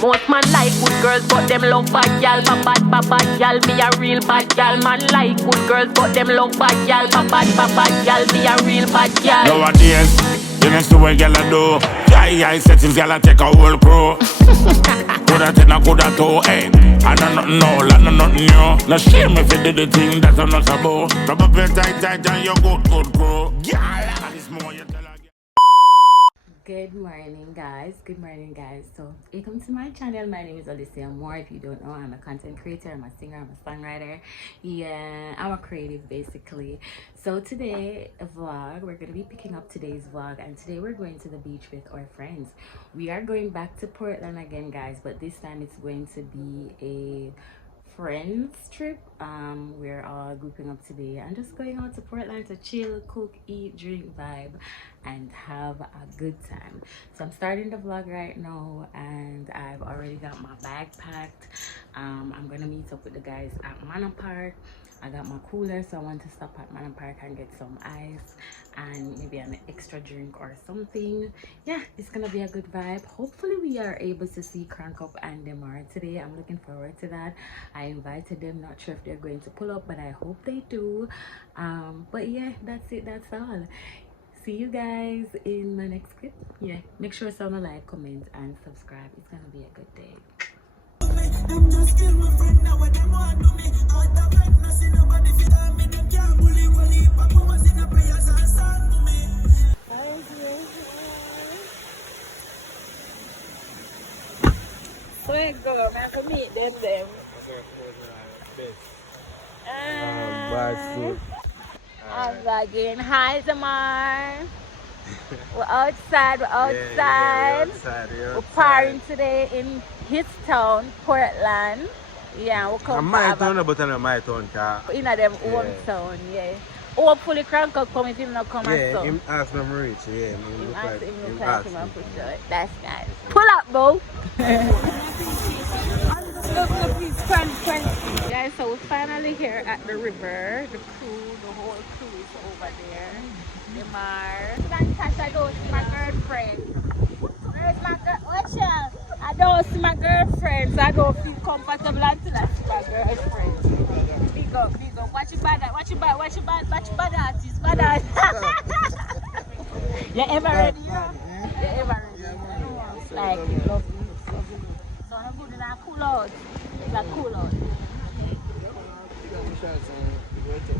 Most man like good girls, but them love bad gal. Bad gal, me a real bad gal. Man like good girls, but them love bad gal. Bad gal, me a real bad gal. Nowadays, the next to what gal a do. Yeah, settings gal a take a whole crew. Coulda ten a coulda two, eh? I know nothing old, I know nothing new. No shame if you did the thing that I'm not about. Rub up your tight and you good crew. Yeah, this more you tell her. Good morning guys, so welcome to my channel. My name is Alicia. Amor. If you don't know, I'm a content creator, I'm a singer, I'm a songwriter. Yeah, I'm a creative basically. So today a vlog, we're going to be picking up today's vlog, and today we're going to the beach with our friends. We are going back to Portland again guys, but this time it's going to be a friends trip. We're all grouping up today and just going out to Portland to chill, cook, eat, drink, vibe, and have a good time. So I'm starting the vlog right now, and I've already got my bag packed. I'm gonna meet up with the guys at Manor Park. I got my cooler, so I want to stop at Manor Park and get some ice and maybe an extra drink or something. Yeah, it's gonna be a good vibe. Hopefully we are able to see Crank Up and Amor today. I'm looking forward to that. I invited them, not sure if they're going to pull up, but I hope they do. But yeah, that's it, that's all. See you guys in my next clip. Yeah, make sure to like, comment, and subscribe. It's gonna be a good day. Them just kill my friend now what them want to me. Out of bed, no see nobody fit on me. Them can't bully, bully, but was in the prayers and song to me. Where go, man, to meet them. I'm vlogging. Hi, Amor. We're outside. We're partying today in his town, Portland. Yeah, we'll come. My town, but not my town, car. In them hometown, yeah. Hopefully, Crank Up come if him not come yeah, so. him ask them reach, yeah. Him ask him and push it. That's nice. Pull up, bro. Guys, so we're finally here at the river. The whole crew is over there. I don't see my girlfriend. Where's my girl? Watch out. I don't see my girlfriend, so I don't feel comfortable until I see my girlfriend. Big up. Watch your bad artist. Bad artist. You ever ready? You ever ready? Like, love you. So I'm good and cool out. It's a cool out.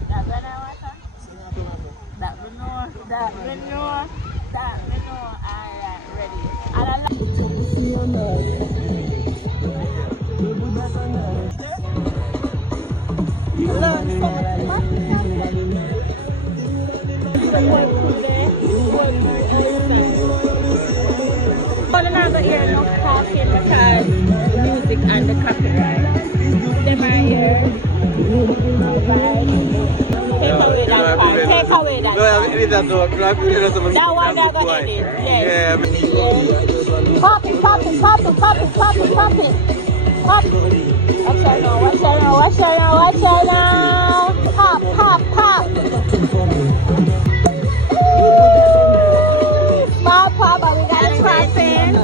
That's when I want to. That we know. Alright, ready. And I like I'm not going to hear no talking because the music and the copyright. Them are here. Take away that part. Take away that part. That one never ended. Yeah. Pop it. Watch out now. Pop. Small pop, but we got crossing.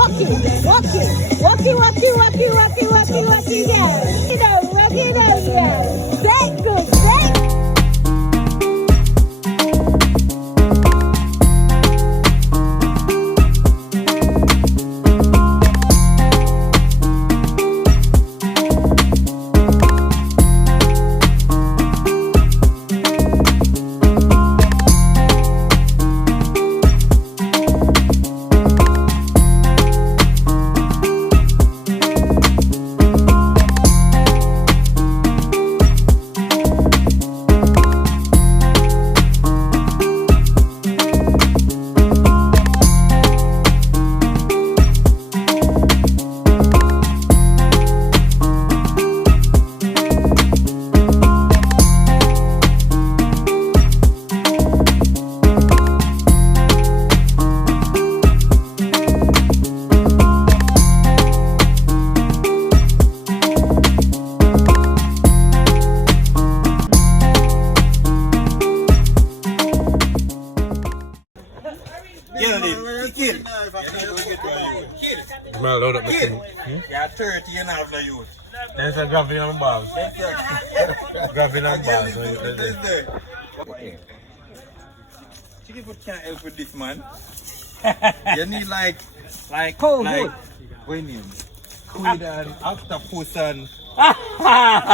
Walking down. That good. You're 30, you don't have no youth. There's a grabbing on balls. Grabbing on balls. Chicken foot can't help with this, man. You need like when you quid and octopus and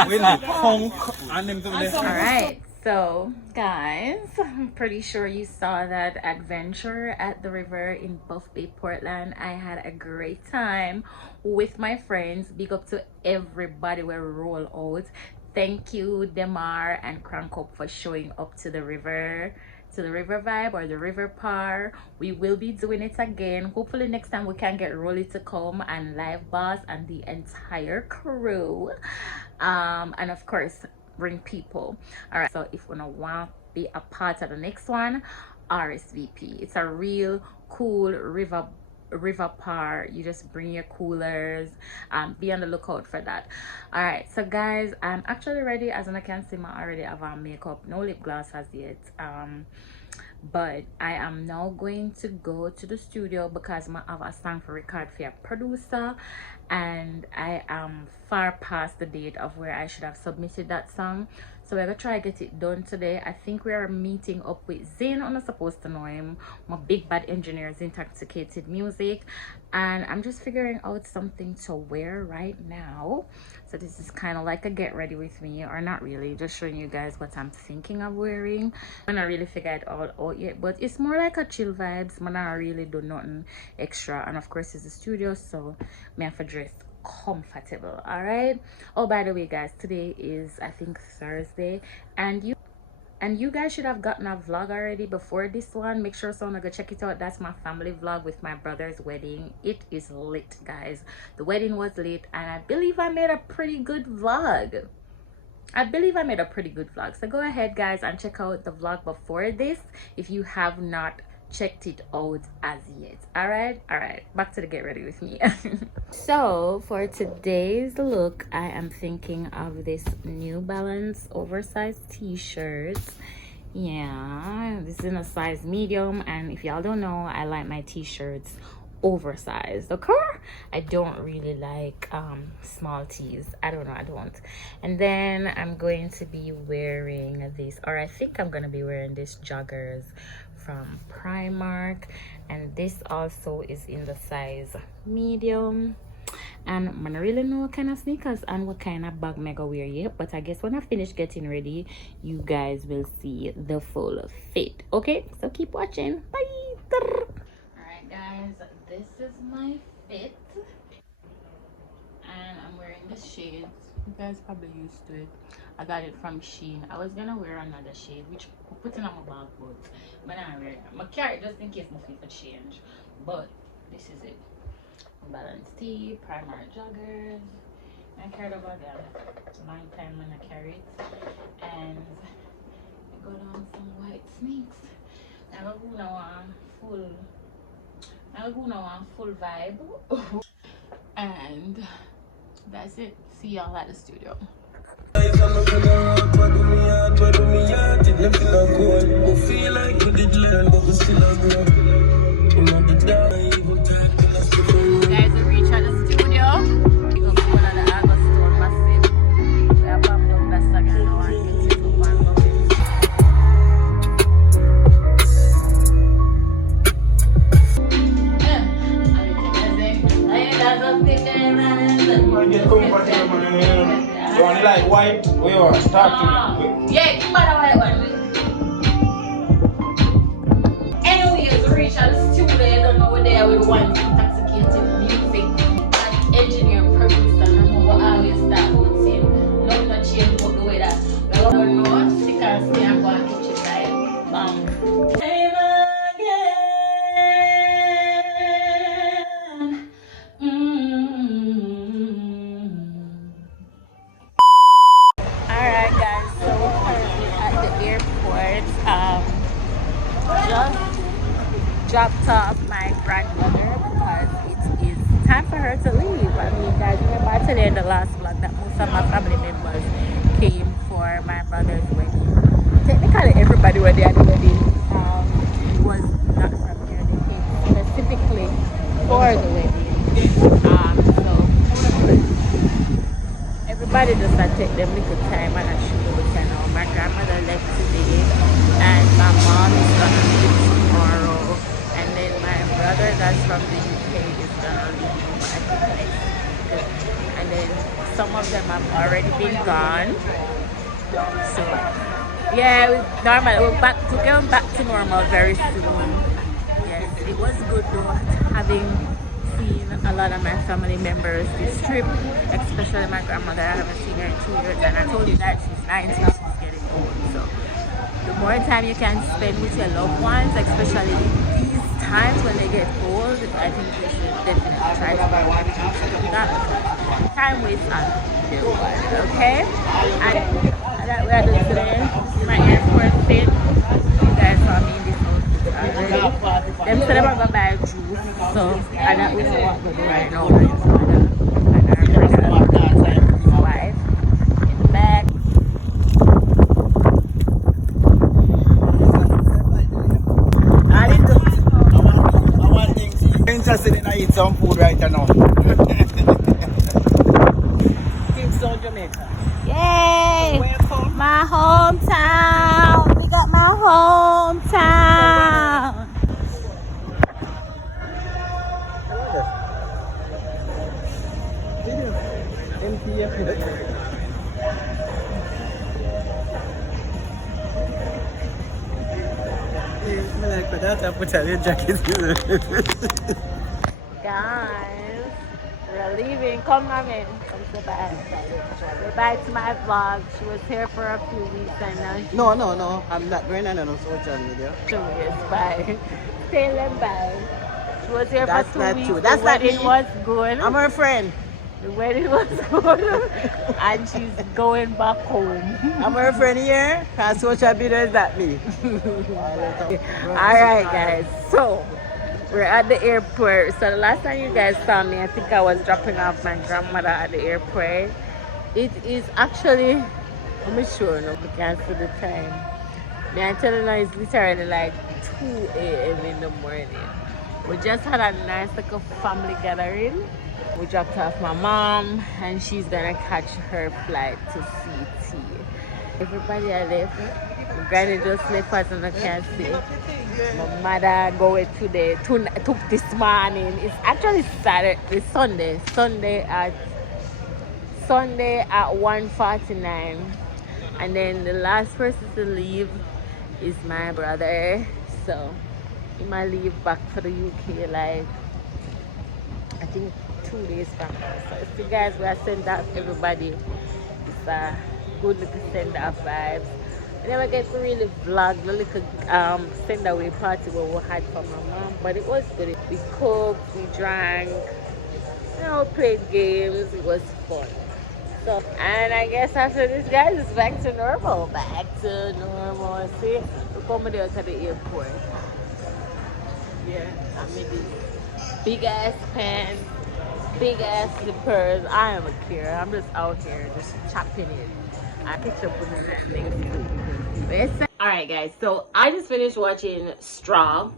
when the punk and them to the Alright, so guys, I'm pretty sure you saw that adventure at the river in Buff Bay, Portland. I had a great time with my friends. Big up to everybody where we roll out. Thank you, Demar and Crank Up, for showing up to the river vibe or the river par. We will be doing it again. Hopefully next time we can get Rolly to come and Live Boss and the entire crew, and of course bring people. All right, so if you want to be a part of the next one, RSVP. It's a real cool river par. You just bring your coolers, be on the lookout for that. All right, so guys, I'm actually ready. As I can see, I already have on makeup, no lip gloss as yet, but I am now going to go to the studio because I have a song for record for a producer, and I am far past the date of where I should have submitted that song. So we're gonna try to get it done today. I think we are meeting up with Zane. I'm not supposed to know him. My big bad engineer is Intoxicated Music, and I'm just figuring out something to wear right now. So this is kind of like a get ready with me, or not really, just showing you guys what I'm thinking of wearing. I'm not really figure it all out yet, but it's more like a chill vibes. I'm not really do nothing extra, and of course it's a studio, so I have to dress comfortable. All right. Oh, by the way guys, today is I think Thursday, and you guys should have gotten a vlog already before this one. Make sure someone go check it out. That's my family vlog with my brother's wedding. It is lit, guys. The wedding was lit, and I believe I made a pretty good vlog. So go ahead guys and check out the vlog before this if you have not checked it out as yet. All right, back to the get ready with me. So for today's look, I am thinking of this New Balance oversized t-shirts. Yeah, this is in a size medium, and if y'all don't know, I like my t-shirts oversized. Okay, I don't really like small tees. I don't. And then I'm going to be wearing this, or I think I'm gonna be wearing this joggers from Primark, and this also is in the size medium. And I don't really know what kind of sneakers and what kind of bag I wear yet, but I guess when I finish getting ready, you guys will see the full fit. Okay, so keep watching. Bye. All right guys, this is my fit, and I'm wearing the shades. You guys probably used to it. I got it from Shein. I was gonna wear another shade, which I put in on my bag, but I don't wear it. I carry it just in case my fit change. But this is it. Balance tee, Primark joggers. I carried over there. Long time when I carry it, and I go down some white sneaks. I'm gonna go full vibe. And that's it. See y'all at the studio. Guys, we reach at the studio. We go to one of the August store massive. We have a best again now and get it up and love it. You want like white? We are starting. Yeah, give me the white one. Anyways, we reach at the studio. I don't know where they are with one Intoxicated Music. And engineer, producer, and what always start with him. Nothing not change but the way that. I don't know. She can't stay and go and catch it right. Alright guys, so we're currently at the airport. Just dropped off my grandmother because it is time for her to leave. I mean guys, remember today in the last vlog that most of my family members came for my brother's wedding. Technically everybody were there at the wedding. Was not from here. They came specifically for the wedding. So everybody just take them little time and I shoot over now. My grandmother left today and my mom is gonna leave tomorrow, and then my brother that's from the UK is gonna leave I think next week, and then some of them have already been gone. So yeah, we're going back to normal very soon. Yes, it was good though having seen a lot of my family members this trip, especially my grandmother. I haven't seen her in 2 years, and I told you that she's 90, she's getting old. So the more time you can spend with your loved ones, especially these times when they get old, I think you should definitely try to do that, because time waits on no one, okay? And that we are doing today. My airport fit. You guys saw me in this outfit already. Them said I'm gonna buy juice, so I don't know what to do right now. And our wife in the back. I'm interested in eating some food right now. Kingston, Jamaica. Yay! My hometown. We got my hometown. Guys, we're leaving. Come, mommy. Come say bye. Say bye to my vlog. She was here for a few weeks and now she's No. I'm not going on no social media. yes, bye. Tell them bye. She was here That's for 2 not weeks. true. That's the not wedding me. was good. I'm her friend. The wedding was good. And she's going back home. I'm her friend here. Cause social media is not me. Alright guys, so we're at the airport. So the last time you guys saw me, I think I was dropping off my grandmother at the airport. It is actually, let me show you, we can't see the time. May I tell you now, it's literally like 2 a.m. in the morning. We just had a nice little family gathering. We dropped off my mom and she's gonna catch her flight to CT. Everybody are left. My granny just left us and I can't see. My mother going today, took this morning. It's actually Saturday, Sunday at 1:49. And then the last person to leave is my brother. So he might leave back for the UK like, I think 2 days from now. So guys, we are sending out everybody. It's a good little send off vibes. I never get to really vlog the little send away party what we had for my mom, but it was good. We cooked, we drank, played games. It was fun. So, and I guess after this, guys, it's back to normal. Back to normal. See, we're coming down to the airport. Yeah, I'm in this big ass pants, big ass slippers. I am a care. I'm just out here just chopping it. I catch up with that thing. Alright guys, so I just finished watching Straw.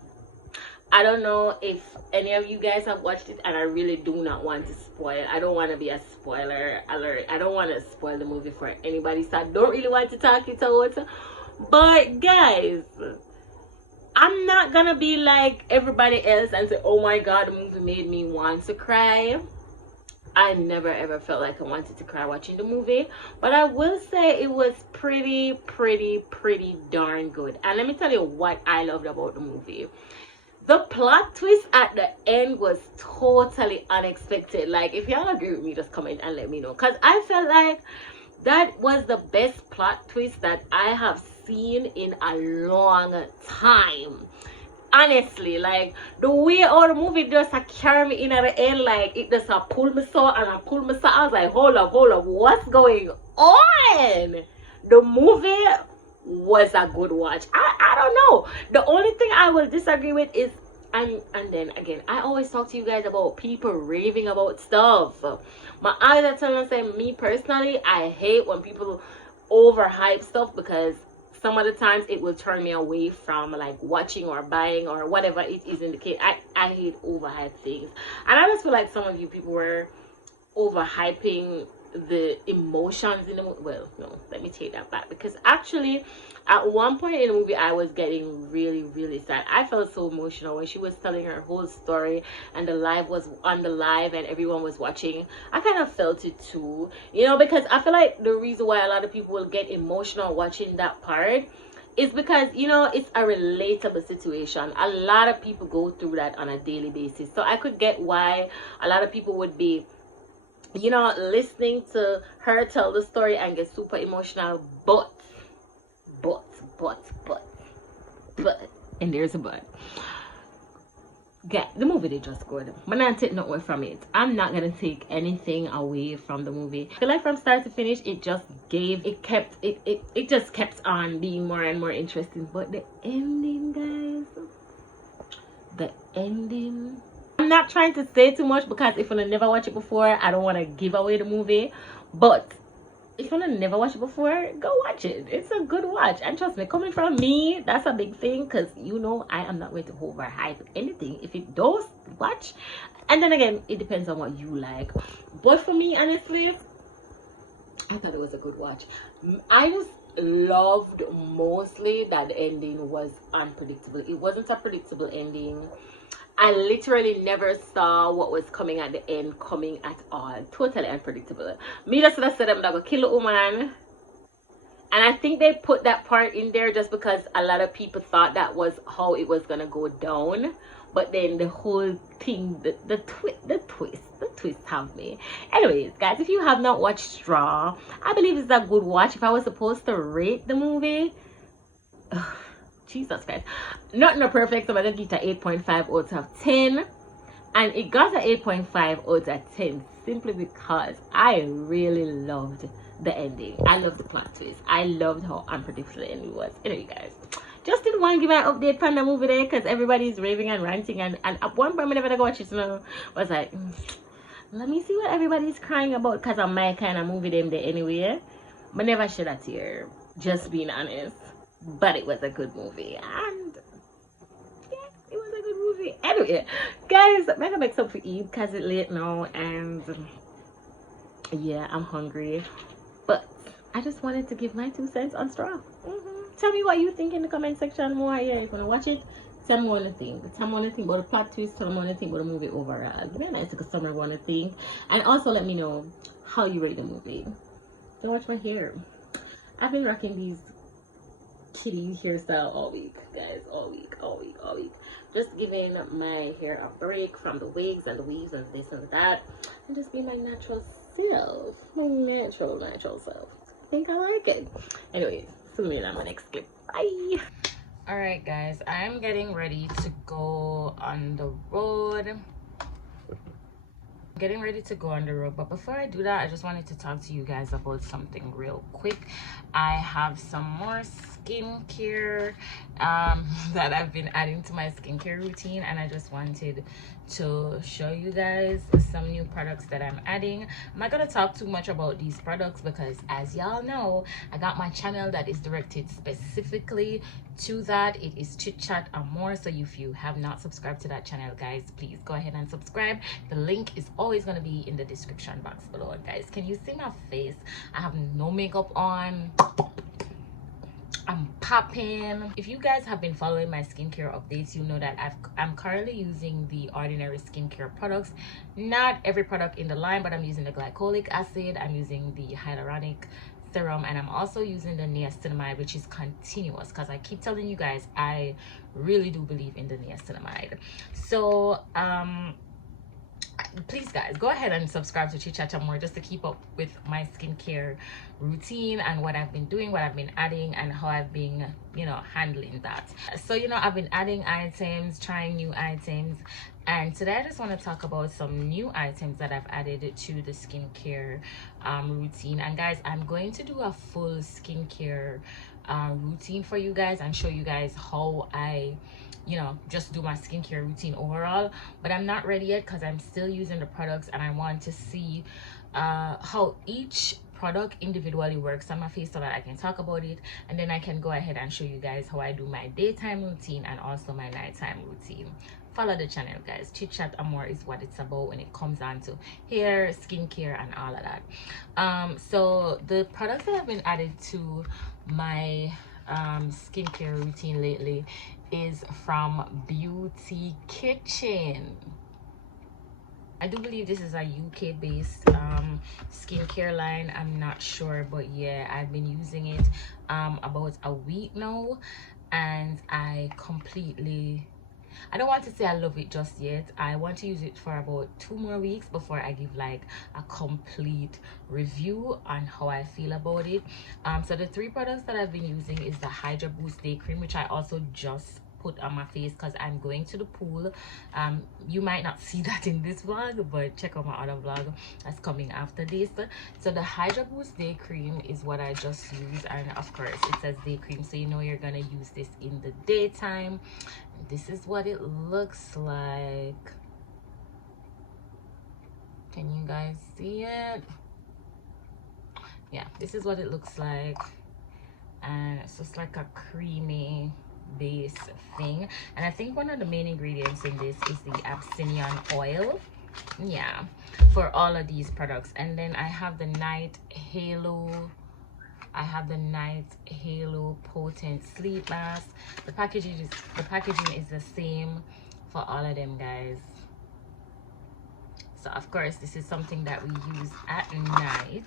I don't know if any of you guys have watched it, and I really do not want to spoil. I don't want to be a spoiler alert. I don't want to spoil the movie for anybody, so I don't really want to talk it out. But guys, I'm not gonna be like everybody else and say, oh my god, the movie made me want to cry. I never ever felt like I wanted to cry watching the movie, but I will say it was pretty darn good. And let me tell you what I loved about the movie. The plot twist at the end was totally unexpected. Like, if y'all agree with me, just comment and let me know, because I felt like that was the best plot twist that I have seen in a long time. Honestly, like the way all the movie just carry me in at the end, like it just pull me so and I pull me so. I was like, hold up, what's going on? The movie was a good watch. I don't know. The only thing I will disagree with is, and then again, I always talk to you guys about people raving about stuff. My eyes are telling me, say, me personally, I hate when people overhype stuff, because some of the times it will turn me away from like watching or buying or whatever it is in the case. I hate overhyped things, and I just feel like some of you people were overhyping the emotions in the movie. Well, no, let me take that back, because actually at one point in the movie I was getting really sad. I felt so emotional when she was telling her whole story and the live was on the live and everyone was watching. I kind of felt it too, you know, because I feel like the reason why a lot of people will get emotional watching that part is because, you know, it's a relatable situation. A lot of people go through that on a daily basis, so I could get why a lot of people would be, you know, listening to her tell the story and get super emotional. But and there's a but. The movie did just good, but not take nothing away from it. I'm not gonna take anything away from the movie. I feel like from start to finish it just kept on being more and more interesting. But the ending, guys, the ending, I'm not trying to say too much, because if you never watch it before, I don't want to give away the movie. But if you never watched it before, go watch it. It's a good watch, and trust me, coming from me, that's a big thing, because you know I am not going to overhype anything if it does watch. And then again, it depends on what you like. But for me, honestly, I thought it was a good watch. I just loved mostly that the ending was unpredictable. It wasn't a predictable ending. I literally never saw what was coming at the end coming at all. Totally unpredictable. Me just said I'm gonna kill a woman. And I think they put that part in there just because a lot of people thought that was how it was gonna go down. But then the whole thing, the twist have me. Anyways, guys, if you have not watched Straw, I believe it's a good watch. If I was supposed to rate the movie, Jesus Christ, not no perfect, so I'm gonna give it an 8.5 out of 10, and it got an 8.5 out of 10 simply because I really loved the ending. I loved the plot twist. I loved how unpredictable the ending was. Anyway, guys, just didn't want to give an update from the movie there because everybody's raving and ranting, and at one point whenever I go watch it, you know, was like, let me see what everybody's crying about, because I'm my kind of movie them there anyway. But never shed a tear, just being honest. But it was a good movie, and yeah, it was a good movie. Anyway, guys, I'm gonna make something to eat because it's late now, and yeah, I'm hungry. But I just wanted to give my 2 cents on Straw. Tell me what you think in the comment section more. Yeah, if you wanna watch it, tell me what you think. Tell me what you think about the plot twist. Tell me what you think about the movie overall. Give me a nice little summary what you think, and also let me know how you rate the movie. Don't watch my hair. I've been rocking these kitty hairstyle all week, guys. All week. Just giving my hair a break from the wigs and the weaves and this and that, and just be my natural self. My natural self. I think I like it. Anyways, see you in my next clip. Bye. Alright, guys, I'm getting ready to go on the road. But before I do that, I just wanted to talk to you guys about something real quick. I have some more skincare that I've been adding to my skincare routine, and I just wanted to show you guys some new products that I'm adding. I'm not gonna talk too much about these products because, as y'all know, I got my channel that is directed specifically to that. It is Chit Chat Amor. So if you have not subscribed to that channel, guys, please go ahead and subscribe. The link is always going to be in the description box below. And guys, can you see my face? I have no makeup on. I'm popping. If you guys have been following my skincare updates, you know that I'm currently using the Ordinary skincare products. Not every product in the line, but I'm using the glycolic acid, I'm using the hyaluronic serum, and I'm also using the niacinamide, which is continuous, because I keep telling you guys I really do believe in the niacinamide. So please, guys, go ahead and subscribe to Chit Chat More just to keep up with my skincare routine and what I've been doing, what I've been adding, and how I've been, you know, handling that. So, you know, I've been adding items, trying new items, and today I just want to talk about some new items that I've added to the skincare routine. And guys, I'm going to do a full skincare routine for you guys and show you guys how I, you know, just do my skincare routine overall. But I'm not ready yet because I'm still using the products, and I want to see how each product individually works on my face so that I can talk about it, and then I can go ahead and show you guys how I do my daytime routine and also my nighttime routine. follow the channel, guys. Chit Chat Amor is what it's about when it comes on to hair, skincare, and all of that. So the products that have been added to my skincare routine lately is from Beauty Kitchen. I do believe this is a UK based skincare line. I'm not sure, but yeah, I've been using it about a week now, and I don't want to say I love it just yet. I want to use it for about 2 more weeks before I give like a complete review on how I feel about it. So the 3 products that I've been using is the Hydra Boost Day Cream, which I also just put on my face because I'm going to the pool. You might not see that in this vlog, but check out my other vlog that's coming after this. So the Hydra Boost Day Cream is what I just used, and of course it says day cream, so you know you're gonna use this in the daytime. This is what it looks like. Can you guys see it? Yeah, this is what it looks like, and it's just like a creamy base thing. And I think one of the main ingredients in this is the Abyssinian oil, yeah, for all of these products. And then I have the Night Halo Potent Sleep Mask. The packaging is the same for all of them, guys. So of course this is something that we use at night,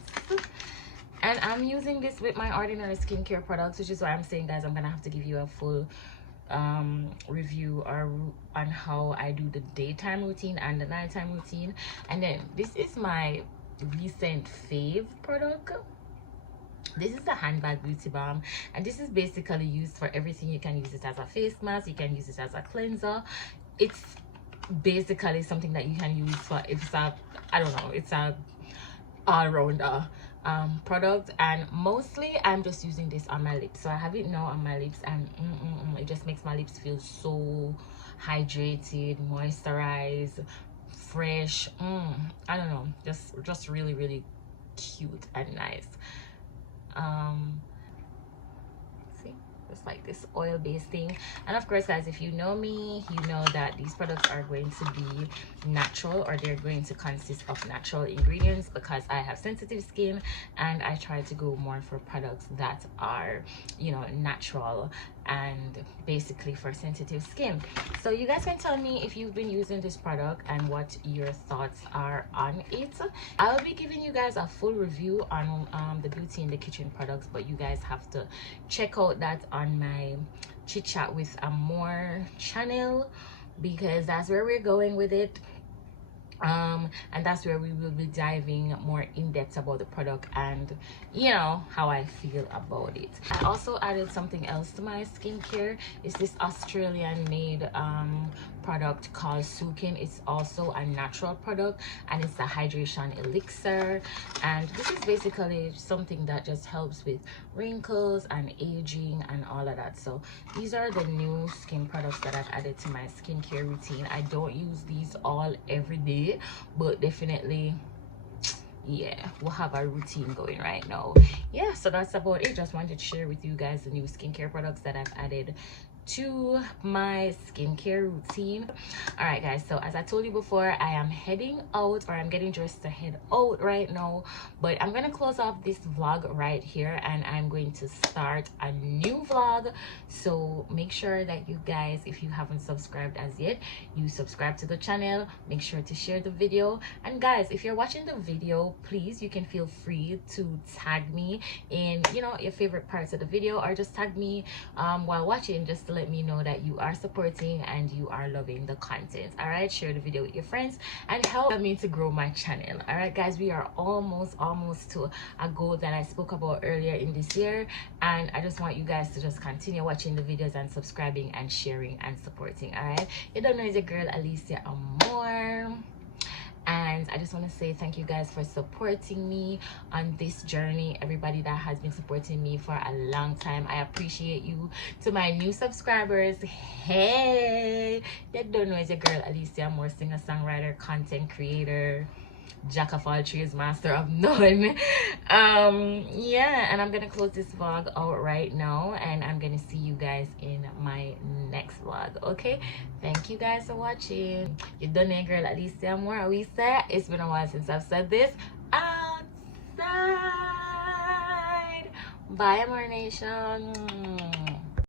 and I'm using this with my ordinary skincare products, which is why I'm saying, guys, I'm gonna have to give you a full review on how I do the daytime routine and the nighttime routine. And then this is my recent fave product. This is the handbag beauty balm, and this is basically used for everything. You can use it as a face mask, you can use it as a cleanser. It's basically something that you can use for, if it's a, I don't know, it's a all-rounder product. And mostly I'm just using this on my lips. So I have it now on my lips, and it just makes my lips feel so hydrated, moisturized, fresh. I don't know, just really cute and nice. See, just like this oil-based thing. And of course, guys, if you know me, you know that these products are going to be natural, or they're going to consist of natural ingredients, because I have sensitive skin and I try to go more for products that are, you know, natural and basically for sensitive skin. So you guys can tell me if you've been using this product and what your thoughts are on it. I'll be giving you guys a full review on the Beauty in the Kitchen products, but you guys have to check out that on my Chit Chat with Amor channel, because that's where we're going with it. And that's where we will be diving more in depth about the product and, you know, how I feel about it. I also added something else to my skincare. It's this Australian made product called Sukin. It's also a natural product, and it's the hydration elixir, and this is basically something that just helps with wrinkles and aging and all of that. So these are the new skin products that I've added to my skincare routine. I don't use these all every day, but definitely, yeah, we'll have our routine going right now. Yeah, so that's about it. Just wanted to share with you guys the new skincare products that I've added to my skincare routine. All right, guys, so as I told you before, I am heading out, or I'm getting dressed to head out right now, but I'm gonna close off this vlog right here, and I'm going to start a new vlog. So make sure that you guys, if you haven't subscribed as yet, you subscribe to the channel. Make sure to share the video, and guys, if you're watching the video, please, you can feel free to tag me in, you know, your favorite parts of the video, or just tag me while watching, just to let me know that you are supporting and you are loving the content. All right, share the video with your friends and help me to grow my channel. All right, guys, we are almost to a goal that I spoke about earlier in this year, and I just want you guys to just continue watching the videos and subscribing and sharing and supporting. All right, you don't know, it's your girl Alicia Amor, and I just want to say thank you guys for supporting me on this journey. Everybody that has been supporting me for a long time, I appreciate you. To my new subscribers, hey, you don't know, it's your girl Alicia Amor, singer, songwriter, content creator. jack of all trades, master of none. Yeah, and I'm gonna close this vlog out right now, and I'm gonna see you guys in my next vlog. Okay, thank you guys for watching. You done it, girl. Alicia Amor. We said it's been a while since I've said this. Outside. Bye, Amor Nation.